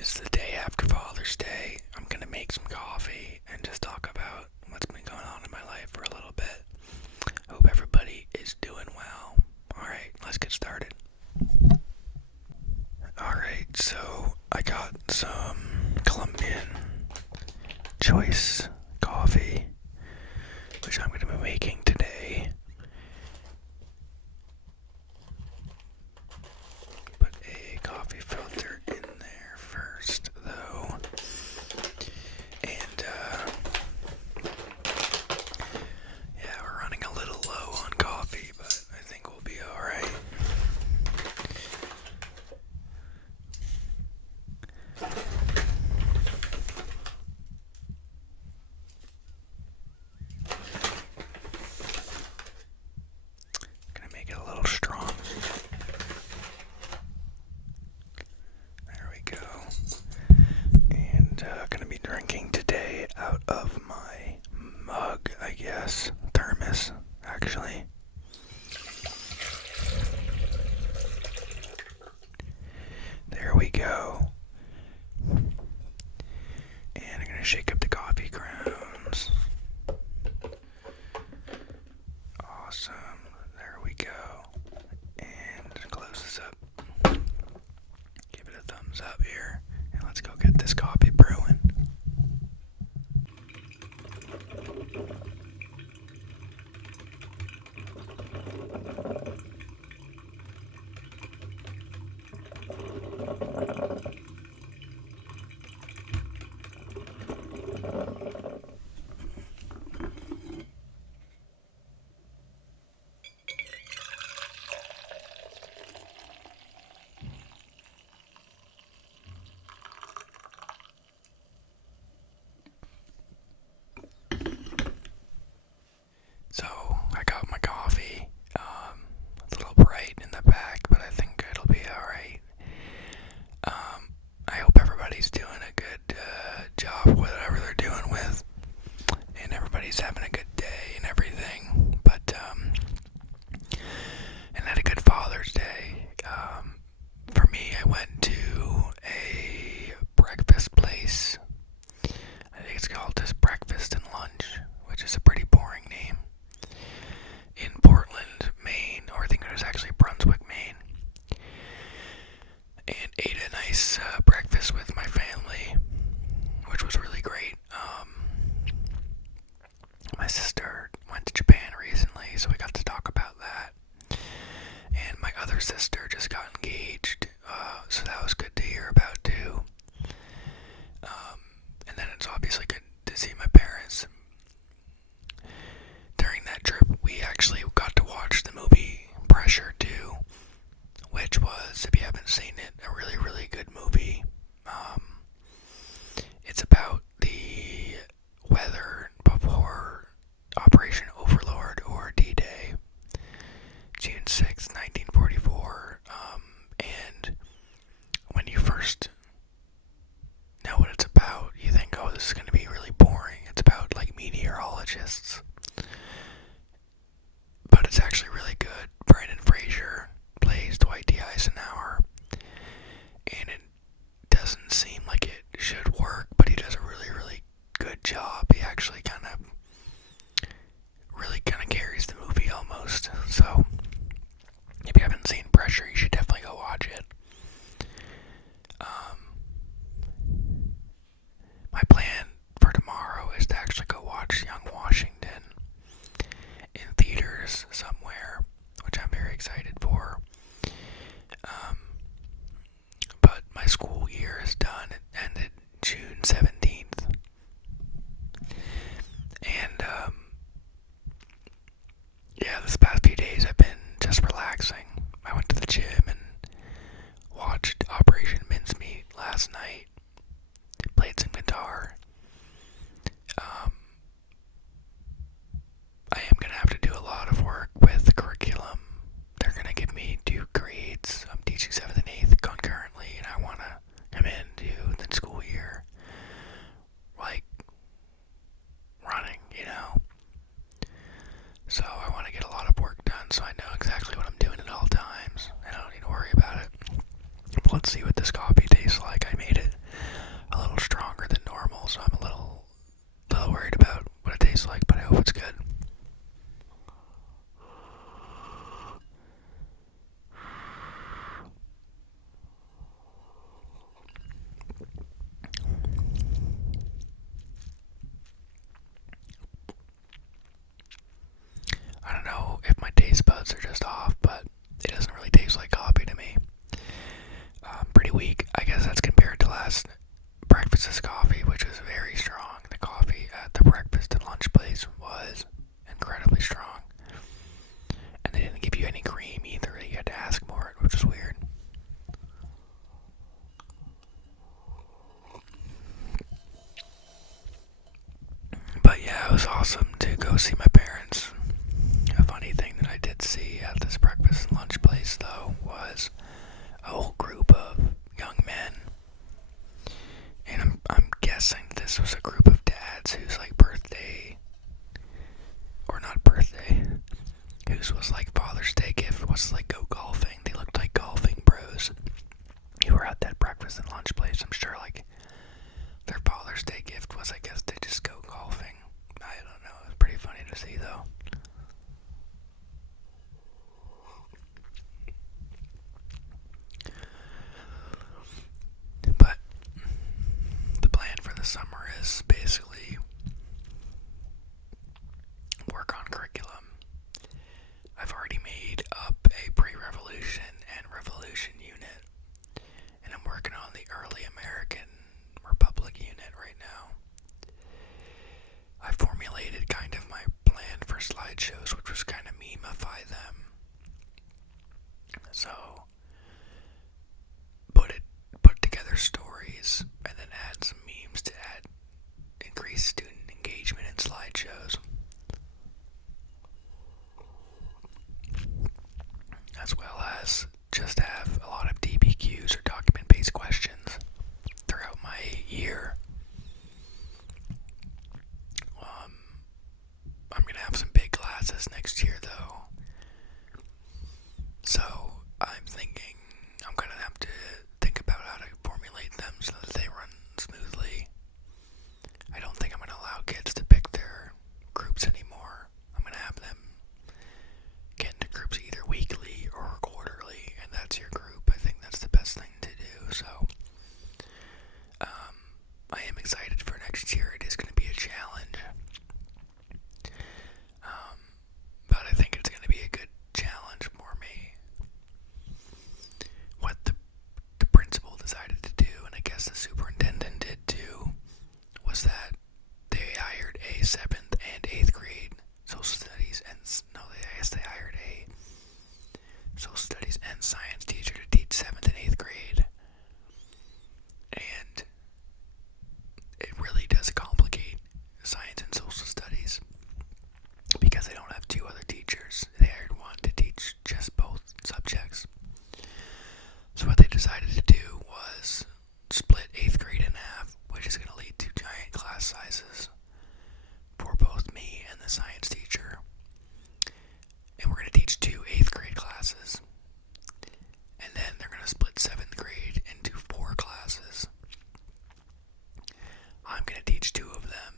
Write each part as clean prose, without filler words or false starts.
is the day after Father's Day. I'm gonna make some coffee and just talk about what's been going on in my life for a little bit. Hope everybody is doing well. Alright, let's get started. Alright, so I got some Colombian choice coffee, which I'm gonna be making today. Put a coffee filter in there first, though. And, yeah, we're running a little low on coffee, but I think we'll be alright. Gonna make it a little strong. There we go. And gonna be drinking today out of my mug, I guess. Thermos, actually. There we go. And I'm gonna shake up the coffee grounds. Awesome. There we go. And close this up. Give it a thumbs up here. And let's go get this coffee brewing. So, I got my coffee. It's a little bright in the back, but I think it'll be alright. I hope everybody's doing a good job, whatever they're doing with, and everybody's having a good day and everything. But, and had a good Father's Day. For me, I went to a breakfast place. I think it's called just Breakfast and Lunch, which is a pretty boring name. In Portland, Maine, or I think it was actually Brunswick, Maine, and ate a nice breakfast with my family, which was really great. My sister went to Japan recently, so we got to talk about that, and my other sister just got engaged, so that was good to hear about too. And then it's obviously good to see my parents. During that trip, we actually got to watch the movie Pressure 2, which was, if you haven't seen it, a really, really good movie. It's about the weather before Operation Overlord, or D-Day, June 6th, 1944. And when you first know what it's about, you think, oh, this is going to be really boring. It's about, like, meteorologists. But it's actually really good. Brendan Fraser plays Dwight D. Eisenhower, and it doesn't seem like it should work, but he does a really, really good job. He actually really carries the movie almost. So, if you haven't seen Pressure, you should definitely go watch it. My plan for tomorrow is to actually go watch Young Washington in theaters somewhere, which I'm very excited for. But my school year is done. It ended June 17th. And, yeah, this past few days I've been just relaxing. I went to the gym and watched Operation Mincemeat last night. Played some guitar. I am going to have to do a lot of work with the curriculum. They're going to give me 2 grades. I'm teaching 7th and 8th concurrently, and I want to come into the school year, like, running, you know? So I want to get a lot of work done so I know exactly what I'm doing at all times. I don't need to worry about it. But let's see what this coffee tastes like. I made it hope it's good. I don't know if my taste buds are just off, but it doesn't really taste like coffee to me. Pretty weak. I guess that's compared to last breakfast's coffee, which was very strong. The coffee at the breakfast and lunch place was incredibly strong. And they didn't give you any cream either. You had to ask for it, which is weird. But yeah, it was awesome to go see my parents. A funny thing that I did see at this breakfast and lunch place, though, was a whole group of young men. And I'm guessing this was a group of dads whose like birthday, or not birthday, whose was like Father's Day gift was like go golfing. They looked like golfing bros who were at that breakfast and lunch place. I'm sure like their Father's Day gift was, I guess, to just go golfing. I don't know. It was pretty funny to see, though. But the plan for the summer is basically work on curriculum. I've already made up a pre-revolution and revolution unit, and I'm working on the early American Republic unit right now. I formulated kind of my plan for slideshows, which was kind of memeify them. So put together stories and then add some memes to add increase student engagement in slideshows. As well as just have a lot of DBQs or document-based questions throughout my year. I'm going to have some big classes next year, though. So I'm thinking I'm going to have to think about how to formulate them so that they run smoothly. I don't think I'm going to allow kids to pick their groups anymore. I'm going to have them get into groups either weekly or quarterly, and that's your group. I think that's the best thing to do. So I am excited for next year. It is going to be a challenge. But I think it's going to be a good challenge for me. What the principal decided to do, and I guess the superintendent did too, was that they hired a 7th and 8th grade social studies I guess they hired a social studies and science teacher to teach 7th and 8th grade. And it really does complicate science and social studies because they don't have 2 other teachers. They hired one to teach just both subjects. So what they decided to do was split 8th grade in half, which is going to lead to giant class sizes for both me and the science teacher. And we're going to teach 2 8th grade classes. And then they're going to split 7th grade into 4 classes. I'm going to teach 2 of them.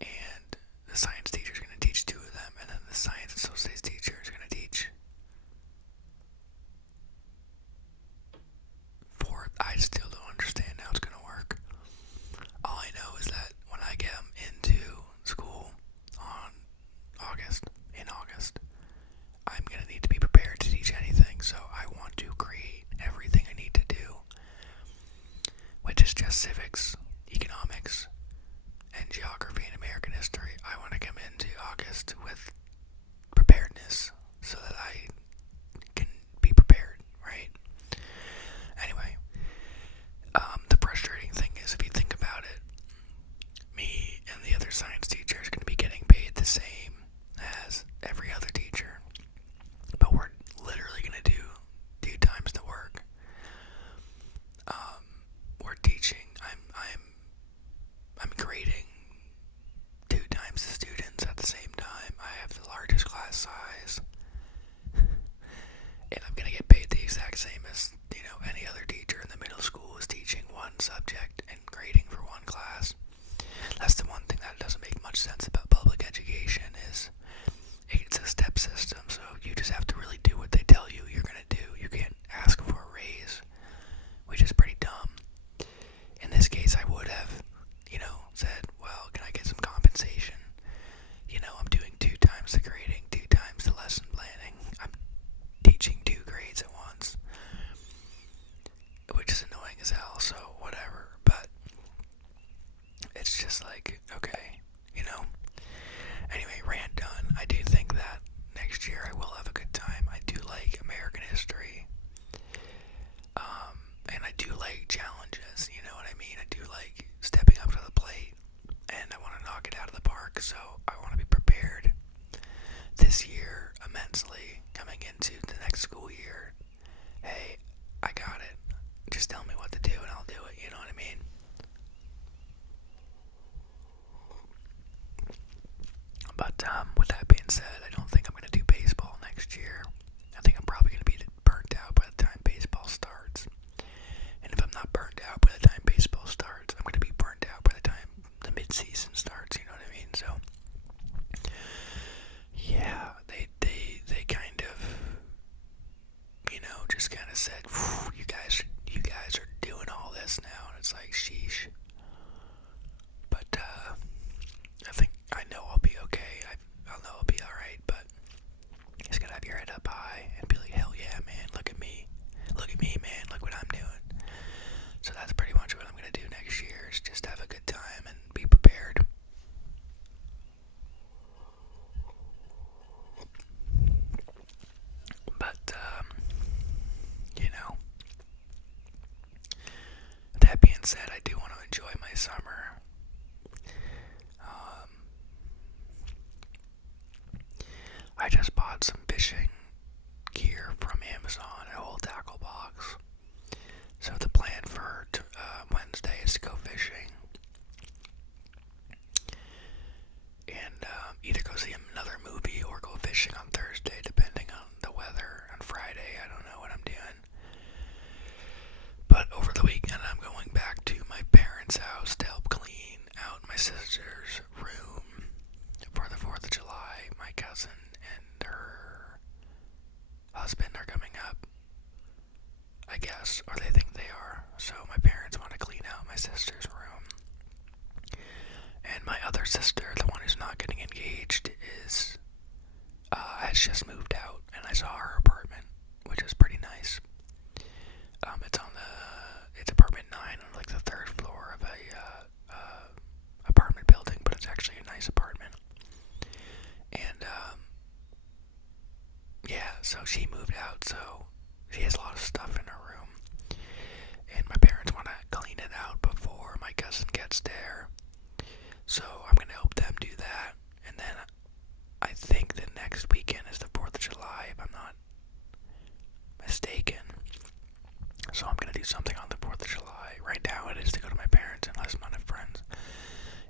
And the science teacher is going to teach 2 of them. And then the science and social studies teacher is going to teach 4. I still don't understand how it's going to work. All I know is that when I get them into school in August, I'm going to need to be prepared to teach anything. So I want to create everything I need to do, which is just civics, economics, and geography and American history. I want to come into August with preparedness so that I can be prepared, right? Anyway, the frustrating thing is, if you think about it, me and the other science teacher is going to be getting paid the same as every other teacher, but we're literally going to do 2 times the work. We're teaching. I'm just tell me what to do and I'll do it, you know what I mean? But with that being said, I don't think I'm going to do baseball next year. I think I'm probably going to be burnt out by the time baseball starts. And if I'm not burnt out by the time baseball starts, I'm going to be burnt out by the time the mid-season starts, you know what I mean? So, yeah, they kind of, just kind of said, you guys are doing all this now, and it's like, sheesh. But I know I'll be okay. I'll know I'll be all right. But you just gotta have your head up high and be like, hell yeah, man, look at me, man, look what I'm doing. So that's pretty much what I'm gonna do next year. Is just have a good time and be prepared. But that being said, I do want to enjoy my summer. I just bought some fishing gear from Amazon, a whole tackle box. So the plan for Wednesday is to go fishing and either go see another movie or go fishing on Thursday, depending on the weather. On Friday, I don't know what I'm doing. But over the weekend, I'm going back to my parents' house to help clean out my sister's room for the 4th of July. My cousin and her husband are coming up, I guess, or they think they are. So my parents want to clean out my sister's room. And my other sister, the one who's not getting engaged, has just moved out, and I saw her apartment, which is pretty nice. It's apartment 9 on like the 3rd floor of a apartment building, but it's actually a nice apartment. And yeah, so she moved out, so she has a lot of stuff in her room. And my parents want to clean it out before my cousin gets there. So I'm going to help them do that. And then I think the next weekend is the 4th of July, if I'm not mistaken. So I'm going to do something on the 4th of July. Right now it is to go to my parents, unless one of my friends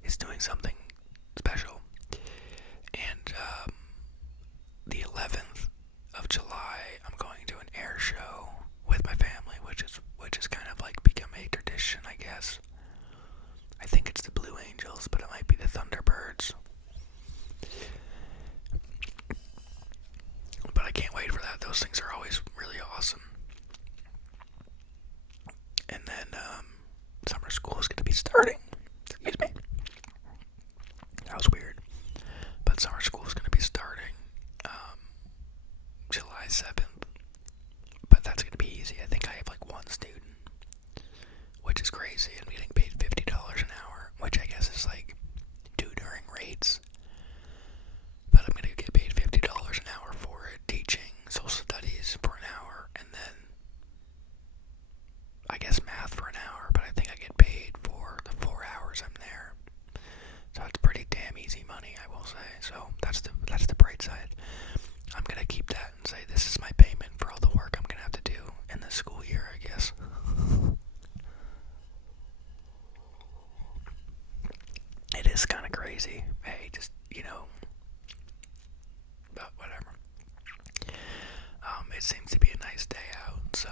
is doing something special. And the 11th of July, I'm going to an air show with my family, which is kind of like become a tradition, I guess. I think it's the Blue Angels, but it might be the Thunderbirds. But I can't wait for that. Those things are always really awesome. And then summer school is going to be starting. Excuse me. That was weird. But summer school is going to be starting July 7th. But that's going to be easy. I think I have like one student, which is crazy. I'm getting paid $50 an hour, which I guess is like tutoring rates. But I'm going to get paid $50 an hour for it, teaching social studies for an hour, and then I guess math for an hour, but I think I get paid for the 4 hours I'm there. So it's pretty damn easy money, I will say. So that's the bright side. I'm going to keep that and say this is my payment for all the work I'm going to have to do in the school year, I guess. It is kind of crazy. Hey, just, but whatever. It seems to be a nice day out, so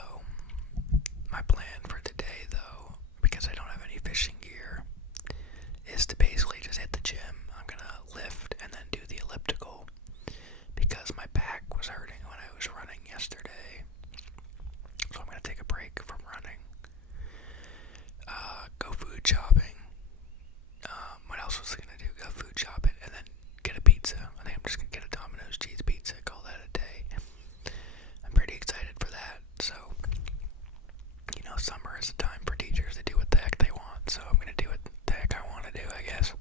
my plan for today, though, because I don't have any fishing gear, is to basically just hit the gym. I'm gonna lift and then do the elliptical, because my back was hurting when I was running yesterday. So I'm gonna take a break from running, go food shopping. What else was I gonna do? Go food shopping and then get a pizza. I think I'm just gonna get a Domino's cheese pizza, call that a day. I'm pretty excited for that. So, summer is a time for teachers to do what the heck they want. So I'm gonna do what the heck I want to do, I guess.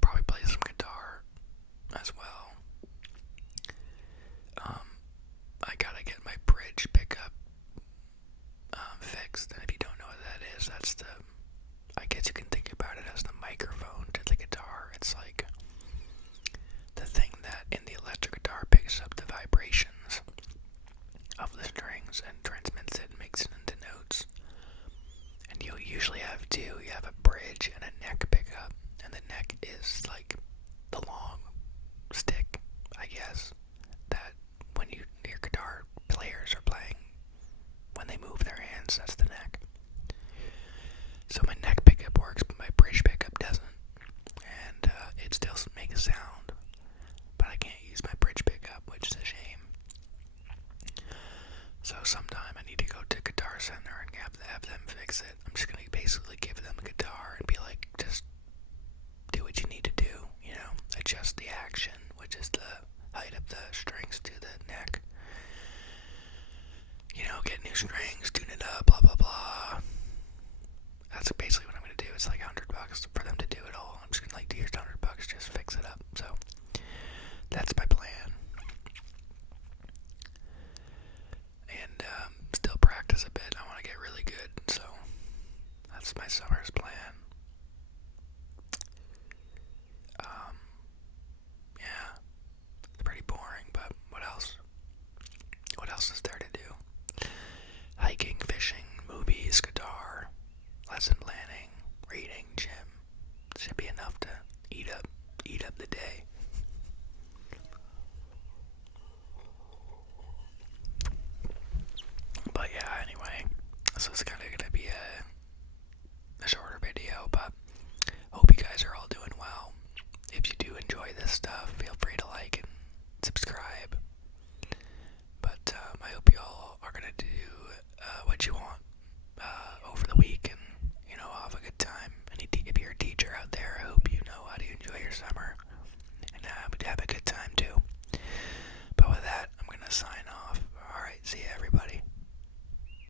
Probably play some guitar as well. I gotta get my bridge pickup fixed, and if you don't know what that is, I guess you can think about it as the microphone to the guitar. adjust the action, which is the height of the strings to the neck. Get new strings, tune it up, blah blah blah. That's basically what I'm gonna do. It's like $100 for them to do it all. I'm just gonna here's $100, just fix it up. So that's my plan. And still practice a bit. I want to get really good. So that's my summer's plan. Yeah, it's pretty boring, but what else? What else is there to do? Hiking, fishing, movies, guitar, lesson planning, reading, gym. Should be enough to eat up the day. But yeah, anyway, this is kind of gonna be a shorter video, but